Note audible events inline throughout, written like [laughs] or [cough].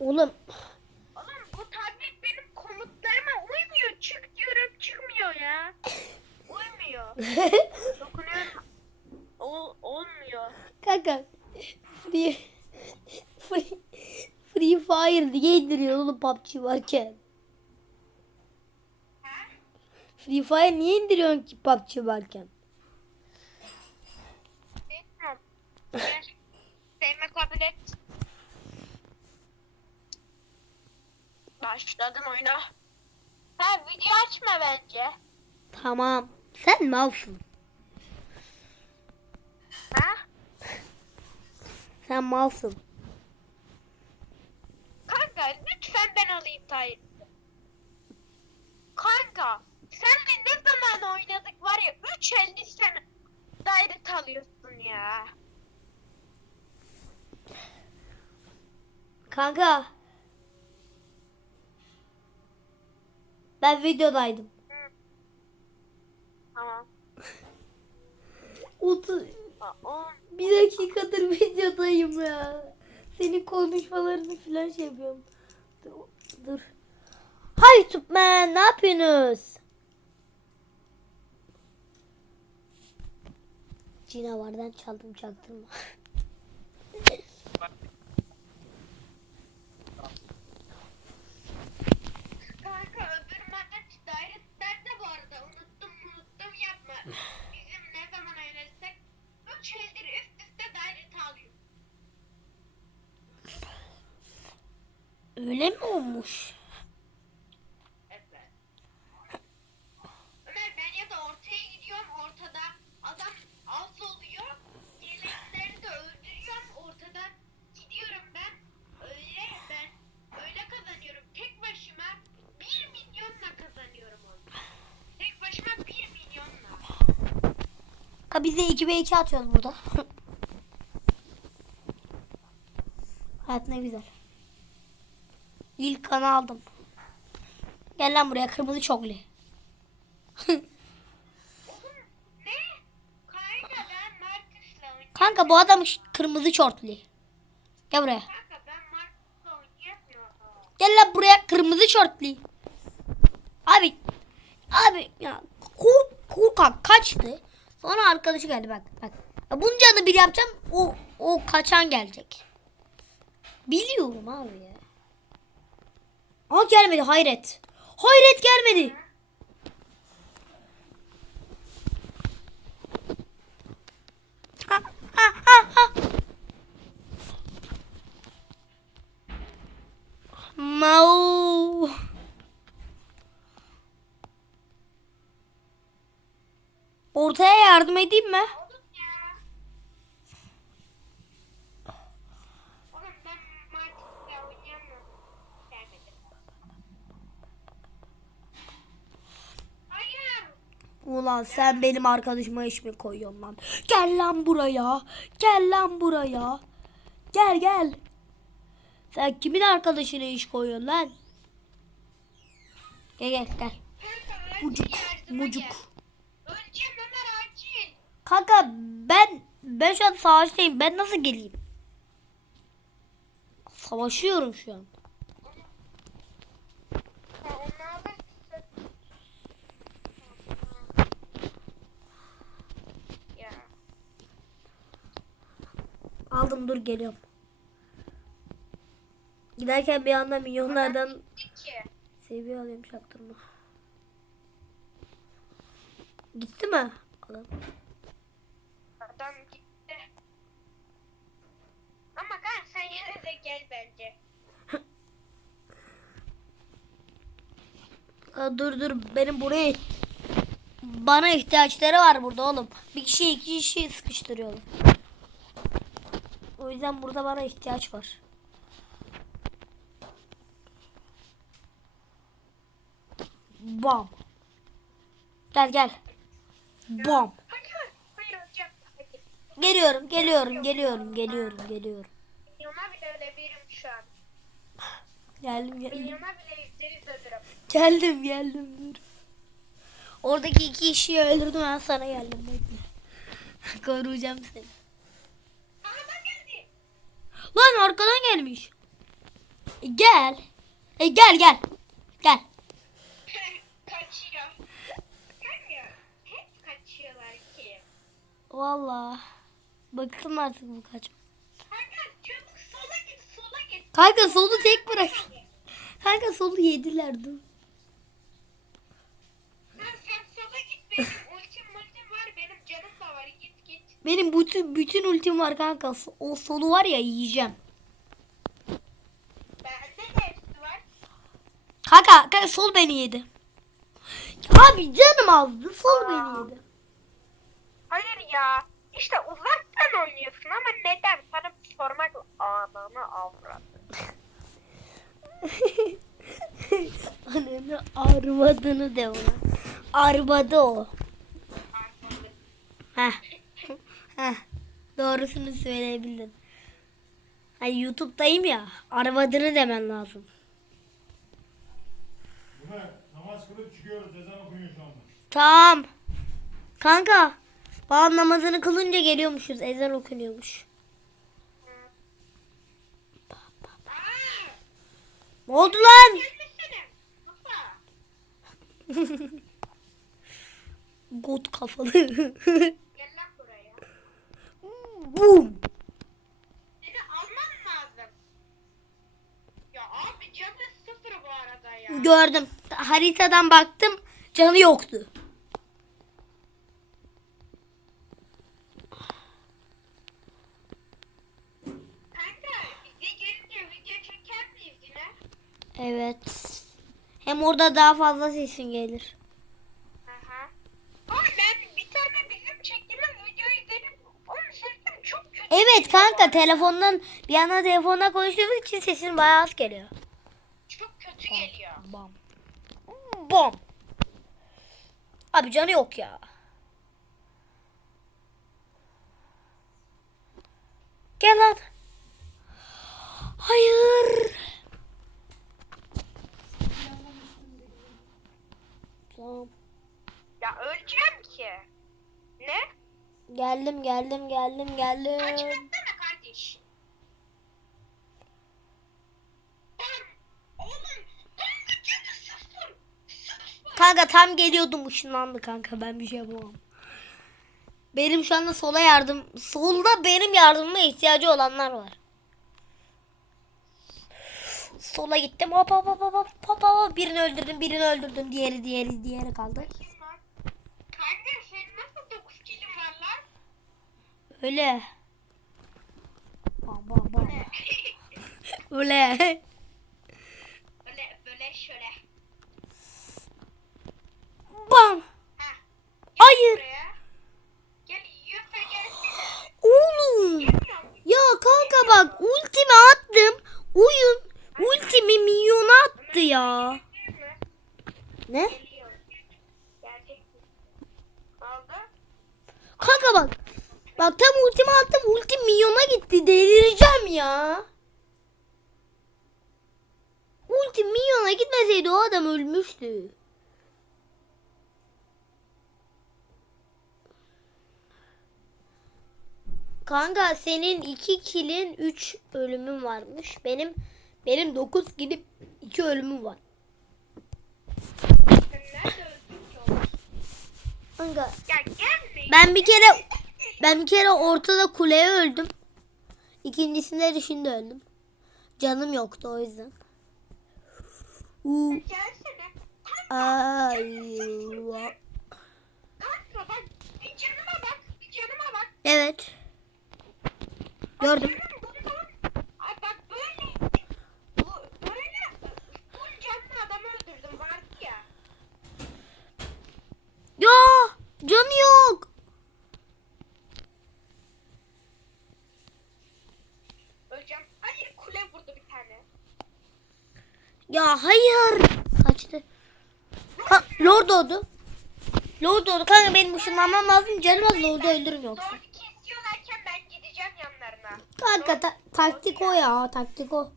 Oğlum Oğlum bu tablet benim komutlarıma uymuyor. Çık diyorum çıkmıyor ya. [laughs] Uymuyor. [laughs] Dokunuyorum. Ol, olmuyor. kanka Free Free Free Fire diye indiriyor oğlum PUBG varken. Ha? Free Fire niye indiriyorsun ki PUBG varken? Bilmiyorum. Sevme kabul et. Başladım oyuna. Ha video açma bence. Tamam. Sen malsın. Ha? Sen malsın. Kanka lütfen ben alayım Tayyip'i. Kanka senle ne zaman oynadık var ya 3 elli sen Direct alıyorsun ya. Kanka. Ben videodaydım. Tamam. 30 Aa, o- bir dakikadır videodayım ya. Senin konuşmalarını falan şey yapıyorum. Dur. dur. Hay Superman ne yapıyorsunuz? Cinavardan çaldım çaktırma. [laughs] Kanka öbür maç Direct'lerde bu arada unuttum unuttum yapma. Bizim ne zaman oynasak 3 eldir üst üste Direct alıyor. Öyle mi olmuş? Evet. Ömer ben ya da ortaya gidiyorum ortada adam az oluyor. Gelenleri de öldürüyorum ortada gidiyorum ben. Öyle ben öyle kazanıyorum. Tek başıma 1 milyonla kazanıyorum onu. Tek başıma 1 milyonla. Ha biz de 2 ve 2 atıyoruz burada. [laughs] Hayat ne güzel. İlk kanı aldım. Gel lan buraya kırmızı çoklu. [laughs] Kanka bu adam kırmızı şortlu. Gel buraya. Gel lan buraya kırmızı şortlu. Abi. Abi ya kur, kurkak kaçtı. Sonra arkadaşı geldi bak bak. Ya bunun canı bir yapacağım o o kaçan gelecek. Biliyorum abi ya. Aa gelmedi hayret. Hayret gelmedi. Ha, ha, ha. Ortaya yardım edeyim mi? Oğlum ya. Oğlum ben Marcus'la oynayamıyorum. Gelmedi. Hayır. Ulan sen benim arkadaşıma iş mi koyuyorsun lan? Gel lan buraya. Gel lan buraya. Gel gel. Sen kimin arkadaşına iş koyuyorsun lan? Gel gel gel. Mucuk mucuk. Kanka ben ben şu an savaştayım. Ben nasıl geleyim? Savaşıyorum şu an. Ha, onu alırsın. Ya. Aldım dur geliyorum. Giderken bir anda milyonlardan seviye alayım çaktırma. Gitti mi? Adam. Adam gitti. Ama kan sen yine de gel bence. Aa, dur dur benim buraya bana ihtiyaçları var burada oğlum. Bir kişi iki kişi sıkıştırıyorlar. O yüzden burada bana ihtiyaç var. Bam. Gel gel. Bam. Geliyorum, geliyorum, geliyorum, geliyorum, geliyorum. Geldim, geldim. Geldim, geldim. Dur. Oradaki iki kişiyi öldürdüm ben sana geldim. [laughs] Koruyacağım seni. Lan arkadan gelmiş. E, gel. E, gel gel. Gel. Kaçıyor. Kanka hep kaçıyorlar ki. Vallahi. Bıktım artık bu kaçma. Kanka çabuk sola git sola git. Kanka solu tek bırak. Kanka solu yediler dur. Sen, sen sola git benim [laughs] ultim ultim var benim canım da var git git. Benim bütün bütün ultim var kanka. O solu var ya yiyeceğim. Bende de hepsi var. Kanka, kanka sol beni yedi. Abi canım azdı. Sol beni yedi. Hayır ya. İşte uzaktan oynuyorsun ama neden? Sana bir sormak ananı avradı. [laughs] Ananı arvadını de ona. Arvadı o. Heh. [laughs] Heh. Doğrusunu söyleyebildim. Hani YouTube'dayım ya. Arvadını demen lazım. Namaz kılıp çıkıyoruz. Ezan okunuyor şu anda. Tamam. Kanka. Bağın namazını kılınca geliyormuşuz. Ezan okunuyormuş. Ne oldu lan? [laughs] God kafalı. Gel lan buraya. Boom. Seni almam lazım. Ya abi canı sıfır bu arada ya. Gördüm. Haritadan baktım. Canı yoktu. Video? Evet. Hem orada daha fazla sesin gelir. Aha. Ama ben bir tane bizim çektiğimiz videoyu izledim. Onun sesim çok kötü. Evet kanka telefondan bir yana telefondan konuştuğumuz için sesin bayağı az geliyor. Çok kötü geliyor. Bam. Bam. Abi canı yok ya. Gel lan. Hayır. Tamam. Ya öleceğim ki. Ne? Geldim geldim geldim geldim. Kaçmasana kardeş. Lan oğlum. Kanka canı sıfır. Sıfır. Kanka tam geliyordum ışınlandı kanka ben bir şey yapamam. Benim şu anda sola yardım, solda benim yardımıma ihtiyacı olanlar var. Sola gittim hop hop hop hop hop hop hop birini öldürdüm birini öldürdüm diğeri diğeri diğeri kaldı. Kim var? Kanka senin nasıl 9 kilin var lan? Öyle. Bam bam bam. Öyle. Bam. Ha. Hayır. Gel. Oğlum. Ya kanka bak ultimi attım. Oyun ultimi milyona attı ya. Ne? Kanka bak. Bak tam ultimi attım. Ultim milyona gitti. Delireceğim ya. Ultim milyona gitmeseydi o adam ölmüştü. Kanka senin iki kilin 3 ölümün varmış. Benim benim 9 gidip 2 ölümüm var. Kanka. Ben bir kere ben bir kere ortada kuleye öldüm. İkincisinde de şimdi öldüm. Canım yoktu o yüzden. Uuu, ay, va- vardı ya. Canı yok. Öleceğim. Hayır kule vurdu bir tane. Ya hayır. Kaçtı. Ka Lord doğdu. Lord doğdu. Kanka benim ışınlanmam lazım. Canım az Lord'u öldürün yoksa. Kanka ta- taktik o ya. Taktik o.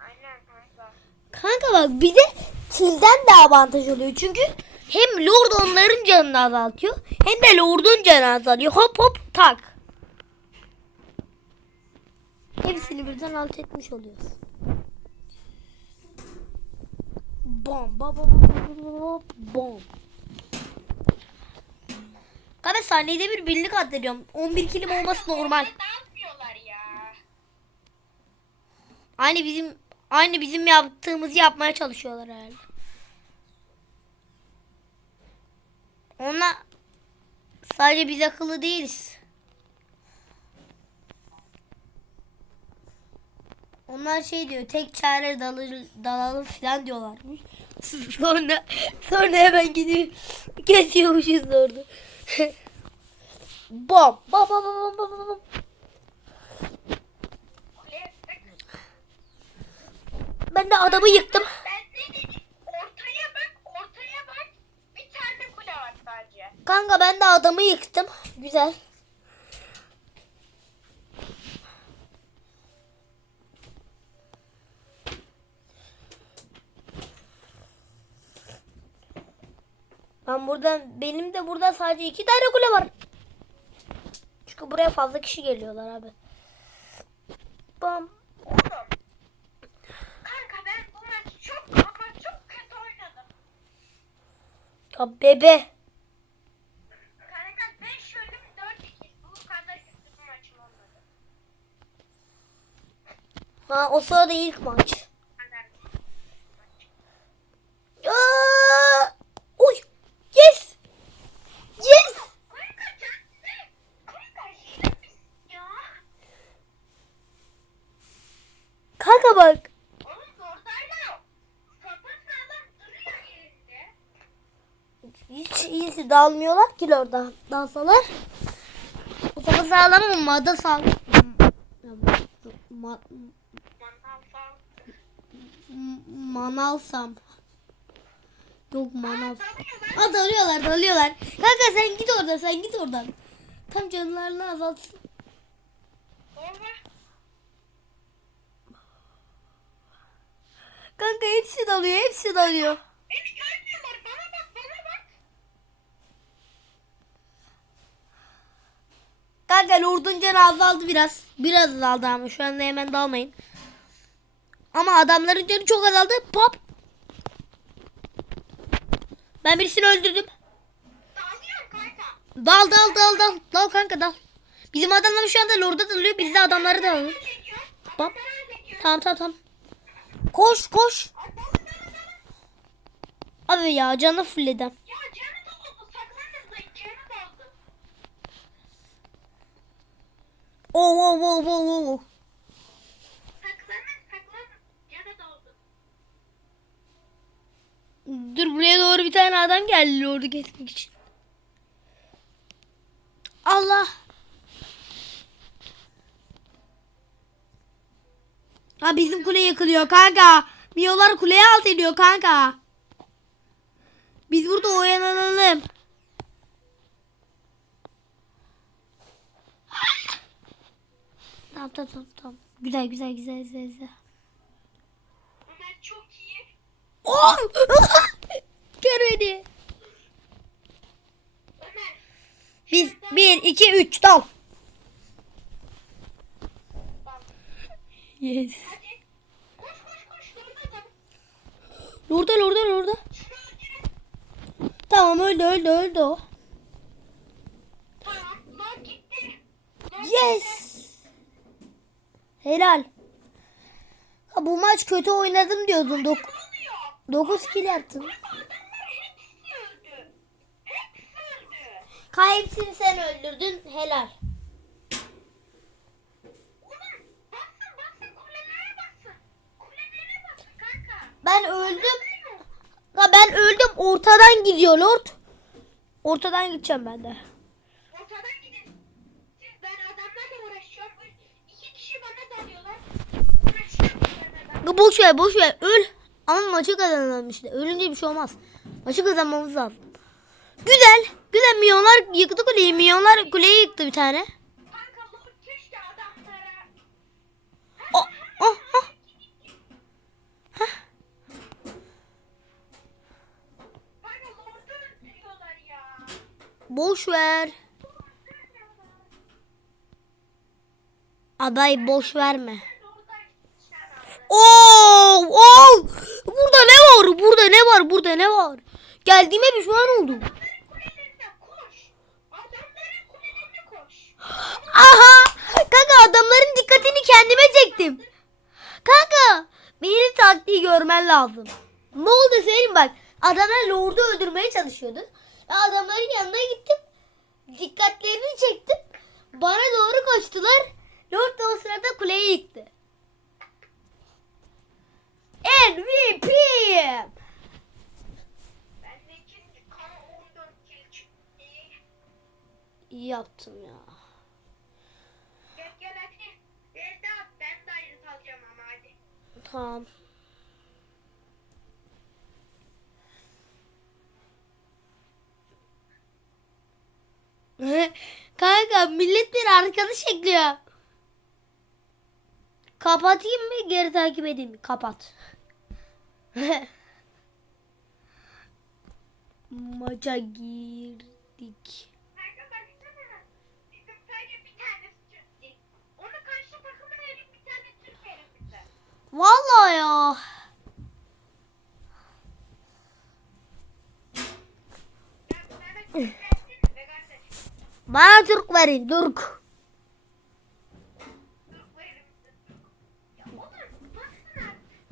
Aynen kanka. Kanka bak bize kilden de avantaj oluyor. Çünkü hem Lord onların canını azaltıyor hem de Lord'un canı azalıyor. Hop hop tak. Hepsini birden alt etmiş oluyoruz. Bom bom bom bom bom bom. Kanka saniyede bir birlik atlıyorum. 11 kilim olması normal. Aynı bizim aynı bizim yaptığımızı yapmaya çalışıyorlar herhalde. Onlar sadece biz akıllı değiliz. Onlar şey diyor tek çare dalır, dalalım falan diyorlarmış. [laughs] sonra sonra hemen gidiyor [laughs] kesiyormuşuz orada. [laughs] bom bom bom bom bom bom. Kule Ben de adamı yıktım. Ben ne dedim? Ortaya bak, ortaya bak. Bir tane kule var sadece. Kanka ben de adamı yıktım. Güzel. Ben buradan benim de burada sadece iki tane kule var. Çünkü buraya fazla kişi geliyorlar abi. Bam. Kanka ben bu maçı çok ama çok kötü oynadım. Ya bebe. Kanka 5 ölüm 4 2. Bu kadar kötü bir maçım olmadı. Ha o sırada ilk maç. Kadar. Aa! Uy. Yes. Yes. Kanka kendine. Kanka hile misin ya? Kanka bak. Oğlum ortayla sapasağlam duruyor yerinde. Hiç iyisi dalmıyorlar ki orada. Dalsalar. O zaman sağlam ama mada sağ. Ma, manalsam. Yok manav. Ha dalıyorlar dalıyorlar. Kanka sen git oradan sen git oradan. Tam canlarını azaltsın. Kanka hepsi dalıyor hepsi dalıyor. beni görmüyorlar. Bana bak bana bak. Kanka Lord'un canı azaldı biraz. Biraz azaldı ama şu anda hemen dalmayın. Ama adamların canı çok azaldı. Pop. Ben birisini öldürdüm. Dal dal dal dal. Dal kanka dal. Bizim adamlar şu anda Lord'a dalıyor. Biz de adamları. Adamları hallediyor. Tamam tamam tamam. Koş koş. Abi ya canı fullledim. Ya canı da oldu. Saklanın da canı da oldu. Oo oo oo oo oo. Saklanın. Dur buraya doğru bir tane adam geldi Lord'u kesmek için. Allah. Ha bizim kule yıkılıyor kanka. Miyolar kuleye alt ediyor kanka. Biz burada oyalanalım. Tamam tamam tamam. tamam. Güzel güzel güzel güzel güzel. Ömer çok iyi. Oh! [laughs] Gör beni. Ömer. Biz 1 2 3 dal. Yes. Hadi. Koş koş koş. Durma da. Lorda lorda lorda. Şunu öldürün. Tamam öldü öldü öldü o. Tamam. Lan gitti. Lan Yes. Helal. Ha, bu maç kötü oynadım diyordun. Ne 9 oluyor? 9 kill yaptın. Kanka adamlar hepsi öldü. Hepsi öldü. Ka hepsini sen öldürdün. Helal. Ben öldüm. Ha, ben öldüm. Ortadan gidiyor Lord. Ortadan gideceğim ben de. Ortadan gidin. Siz ben adamlarla uğraşıyorum. İki kişi bana dalıyorlar. Uğraşıyorum Ha, Boş ver boş ver. Öl. Ama maçı kazanalım işte. Ölünce bir şey olmaz. Maçı kazanmamız lazım. Güzel. Güzel. Milyonlar yıktı kuleyi. Milyonlar kuleyi yıktı bir tane. Kanka. Oh, oh, oh. Kanka. Boş ver. Aday boş verme. Oo, oo! Burada ne var? Burada ne var? Burada ne var? Geldiğime pişman oldum. Aha! Kanka adamların dikkatini kendime çektim. Kanka benim taktiği görmen lazım. Ne oldu söyleyeyim bak. Adamlar Lord'u öldürmeye çalışıyordu. Adamların yanına gittim. Dikkatlerini çektim. Bana doğru koştular. Lord da o sırada kuleyi yıktı. MVP'yim. Ben de ikinci kan 14 kill çıktı. İyi yaptım ya. Gel gel hadi. Gel. Tamam. [laughs] Kanka millet bir arkadaş ekliyor. Kapatayım mı geri takip edeyim? Kapat. [laughs] Maça girdik. Vallahi ya. Bana Türk verin Türk.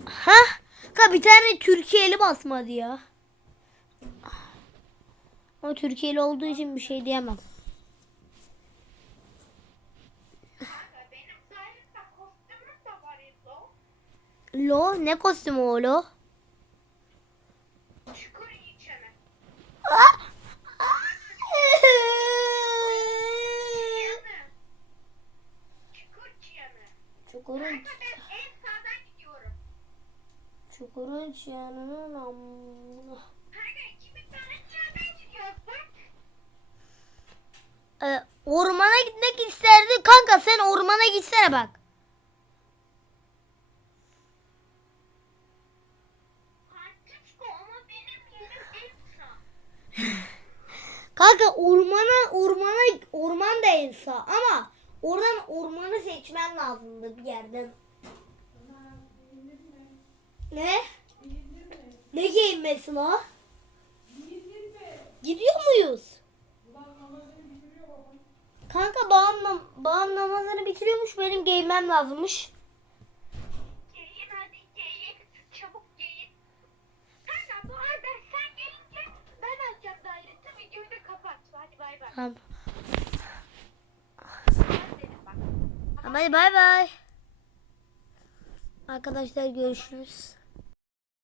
Türk Kanka bir tane Türkiye'li basmadı ya. Ama Türkiye'li olduğu için bir şey diyemem. Lo ne kostümü o lo? Çukurun, Kanka ben en sağdan gidiyorum. Çukurun yanının amına. Ee, ormana gitmek isterdi. Kanka sen ormana gitsene bak. Kanka ormana ormana orman da en sağ ama oradan ormanı seçmen lazımdı bir yerden. Ne? Ne giyinmesi la? Gidiyor muyuz? Kanka bağım, nam bağım namazını bitiriyormuş benim giyinmem lazımmış. Giyin hadi giyin. Çabuk giyin. Kanka bu arada sen gelince ben açacağım dairesi videoyu da kapat. Hadi bay bay. Tamam. Hadi bay bay. Arkadaşlar görüşürüz.